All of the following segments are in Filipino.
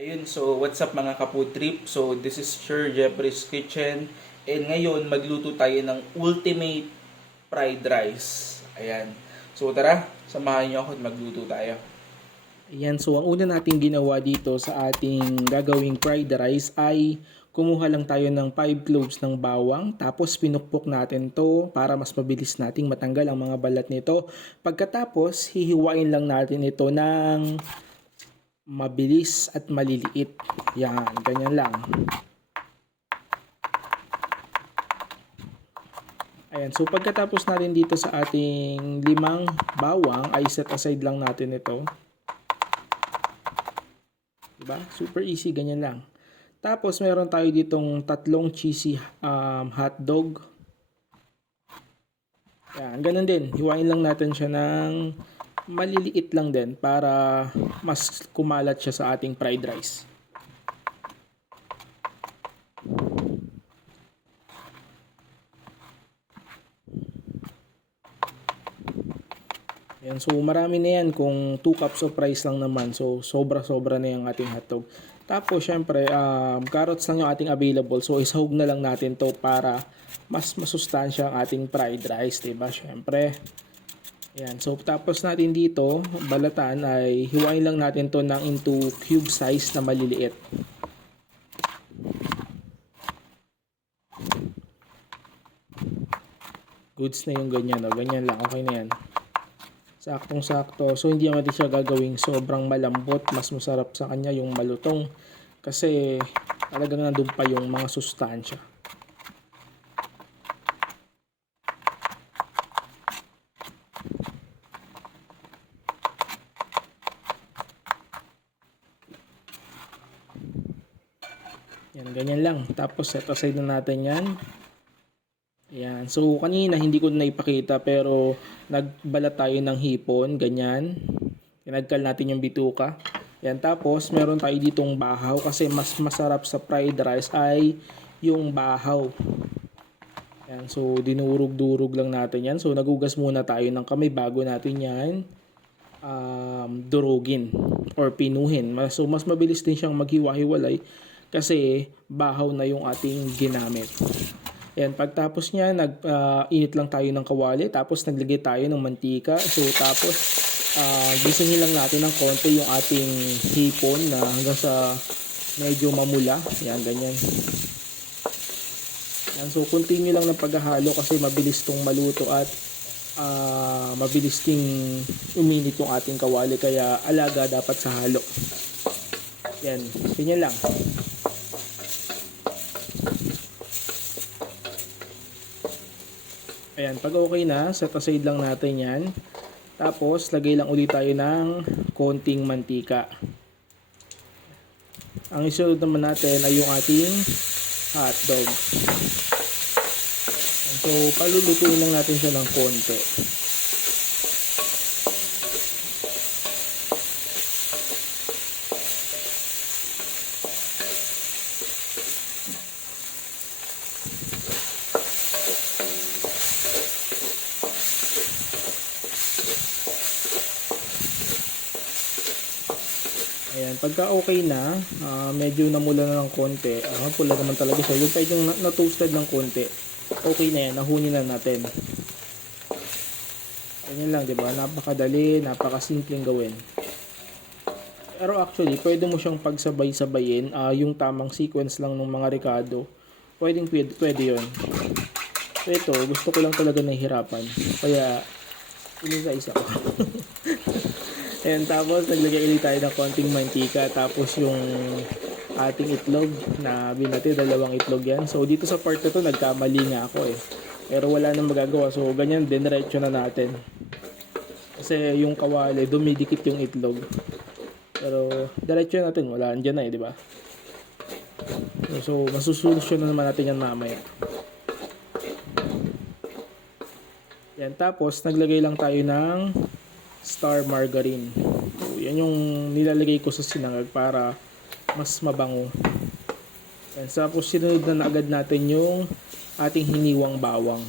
Ayun, so what's up mga kaputrip? So this is Sir Jeffrey's Kitchen. And ngayon magluto tayo ng ultimate fried rice. Ayan. So tara, samahan niyo ako at magluto tayo. Ayan, so ang una nating ginawa dito sa ating gagawing fried rice ay kumuha lang tayo ng 5 cloves ng bawang, tapos pinukpok natin to para mas mabilis nating matanggal ang mga balat nito. Pagkatapos, hihiwain lang natin ito ng mabilis at maliliit. Yan, ganyan lang. Ayan, so pagkatapos natin dito sa ating 5 bawang, ay set aside lang natin ito. Diba? Super easy, ganyan lang. Tapos meron tayo ditong 3 cheesy hotdog. Yan, ganun din. Hiwain lang natin siya ng maliliit lang din para mas kumalat siya sa ating fried rice. Yan, so marami na yan kung 2 cups of rice lang naman. So sobra-sobra na yung ating hotdog. Tapos syempre carrots lang yung ating available. So isahog na lang natin to para mas masustansya ang ating fried rice, diba? Syempre. Yan, so tapos natin dito, balatan ay hiwain lang natin to ng into cube size na maliliit. Goods na yung ganyan, no? Ganyan lang, okay na yan. Saktong-sakto. So hindi naman siya gagawing sobrang malambot, mas masarap sa kanya yung malutong kasi talagang nandun pa yung mga sustansya. Yan, ganyan lang. Tapos set aside na natin yan. Ayan. So, kanina hindi ko na ipakita pero nagbalat tayo ng hipon. Ganyan. Tinagkal natin yung bituka. Ayan. Tapos, meron tayo ditong bahaw kasi mas masarap sa fried rice ay yung bahaw. Ayan. So, dinurog-durog lang natin yan. So, nagugas muna tayo ng kamay bago natin yan durugin or pinuhin. So, mas mabilis din siyang maghiwa-hiwalay kasi bahaw na yung ating ginamit. Ayan, pagtapos niya, init lang tayo ng kawali, tapos naglagay tayo ng mantika. So, tapos, gisingin lang natin ng konti yung ating hipon na hanggang sa medyo mamula. Ayan, ganyan. Ayan, so, continue lang ng paghahalo kasi mabilis tong maluto at mabilis ting uminit yung ating kawali. Kaya, alaga dapat sa halo. Ayan, ganyan lang. Ayan, pag okay na, set aside lang natin yan. Tapos, lagay lang ulit tayo ng konting mantika. Ang isunod naman natin ay yung ating hotdog. So, palulutuin lang natin siya ng konti. Ayan, pagka okay na, medyo namula na ng konti. Pula naman talaga siya. Yung medyo na-toasted ng konti. Okay na yan, nahunin na natin. Ganyan lang, di ba? Napakadali, napakasimpleng gawin. Pero actually, pwede mo siyang pagsabay-sabayin. Yung tamang sequence lang ng mga rekado. Pwede yun. So ito, gusto ko lang talaga nahihirapan. Kaya, inisa-isa ko. Ayan, tapos naglagay ulit tayo ng konting mantika. Tapos yung ating itlog na binati, 2 itlog yan. So dito sa part na to, nagkamali nga ako eh. Pero wala nang magagawa. So ganyan, diretso na natin. Kasi yung kawali, dumidikit yung itlog. Pero diretso natin, wala andyan na eh, di ba? So masusolusyon na naman natin yan mamaya. Yan, tapos naglagay lang tayo ng star margarine. So, yan yung nilalagay ko sa sinangag para mas mabango. Yan, tapos sinunod na agad natin yung ating hiniwang bawang.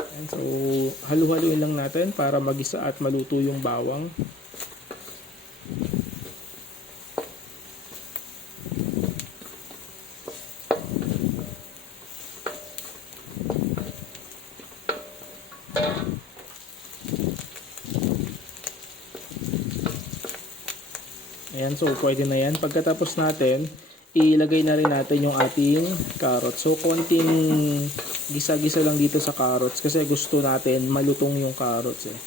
Yan, so halu-haluin lang natin para magisa at maluto yung bawang. Ayan, so pwede na yan. Pagkatapos natin, ilagay na rin natin yung ating carrots. So konting gisa-gisa lang dito sa carrots kasi gusto natin malutong yung carrots eh.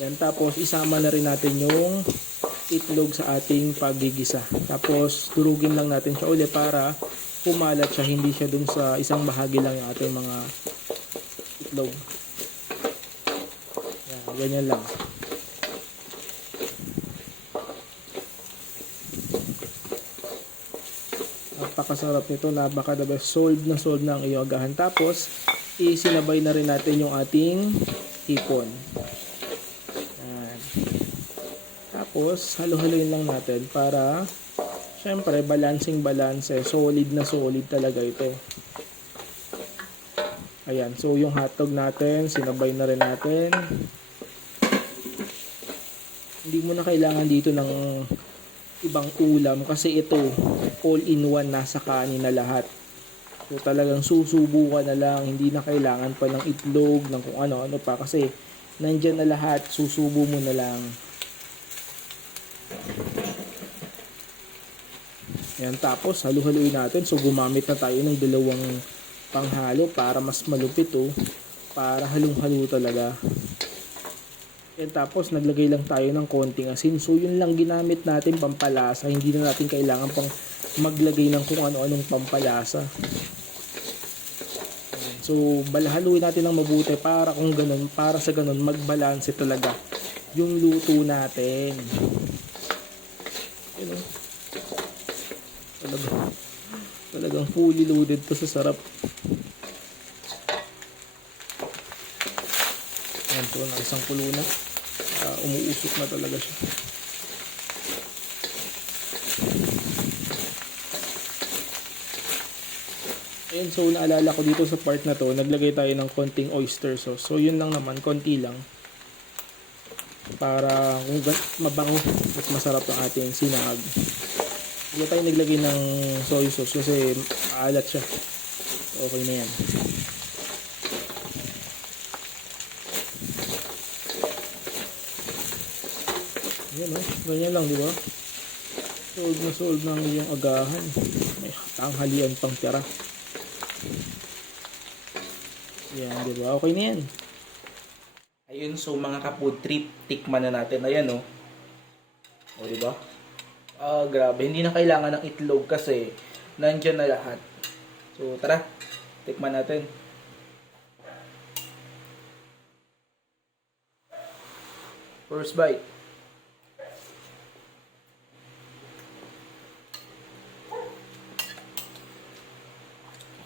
Yan, tapos isama na rin natin yung itlog sa ating paggigisa. Tapos durugin lang natin siya uli para kumalat siya, hindi siya dun sa isang bahagi lang yung ating mga itlog. Yan, ganyan lang. Napakasarap nito, napaka the best. Solved na ang iyong agahan. Tapos isinabay na rin natin yung ating hipon. Yan. Tapos halo-haloin lang natin para syempre balancing balance, solid na solid talaga ito. Ayan, so yung hotdog natin sinabay na rin natin. Hindi mo na kailangan dito ng ibang ulam kasi ito all in one, nasa kanin na lahat. So talagang susubukan na lang, hindi na kailangan pa ng itlog, ng kung ano-ano pa kasi nandyan na lahat, susubo mo na lang. Yan, tapos halu-haluin natin. So gumamit na tayo ng dalawang panghalo para mas malupit para halong-halo talaga. Yan, tapos naglagay lang tayo ng konting asin. So yun lang ginamit natin pampalasa. Hindi na natin kailangan pang maglagay ng kung ano-anong pampalasa. So balahaluin natin ng mabuti para kung ganun, para sa ganun magbalanse talaga yung luto natin. You know? Talagang fully loaded to sa sarap. Yan po, na isang kulo na. Umuusok na talaga siya. Ayan, so naalala ko dito sa part na to, naglagay tayo ng konting oyster sauce. So yun lang naman, konti lang. Para kung mabango at masarap ang ating sinangag. Hindi tayo naglagay ng soy sauce kasi maalat siya. Okay na yan. Yan ganyan lang, di ba? Sold na ang iyong agahan. May tanghalian pang tira. Yan, di ba? Okay na yan. Ayun, so mga ka-food trip, tikman na natin. Ayan, o, di ba? Grabe, hindi na kailangan ng itlog kasi nandyan na lahat. So, tara, tikman natin. First bite.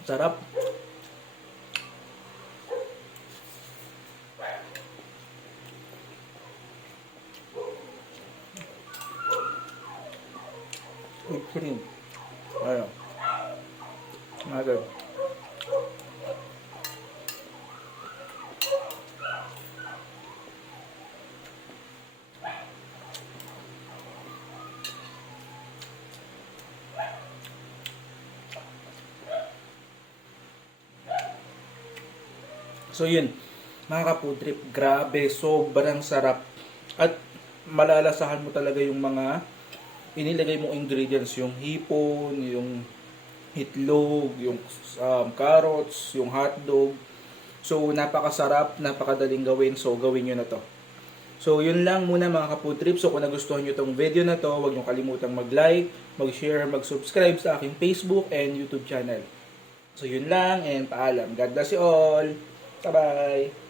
Sarap. Whipped cream. Ayan. Agad. So yun, mga ka-food trip, grabe, sobrang sarap. At malalasahan mo talaga yung mga inilagay mong ingredients, yung hipon, yung itlog, yung carrots, yung hotdog. So napakasarap, napakadaling gawin, so gawin nyo na to. So yun lang muna mga ka-food trip. So kung nagustuhan nyo tong video na to, huwag nyo kalimutang mag-like, mag-share, mag-subscribe sa aking Facebook and YouTube channel. So yun lang and paalam. God bless you all. Bye-bye!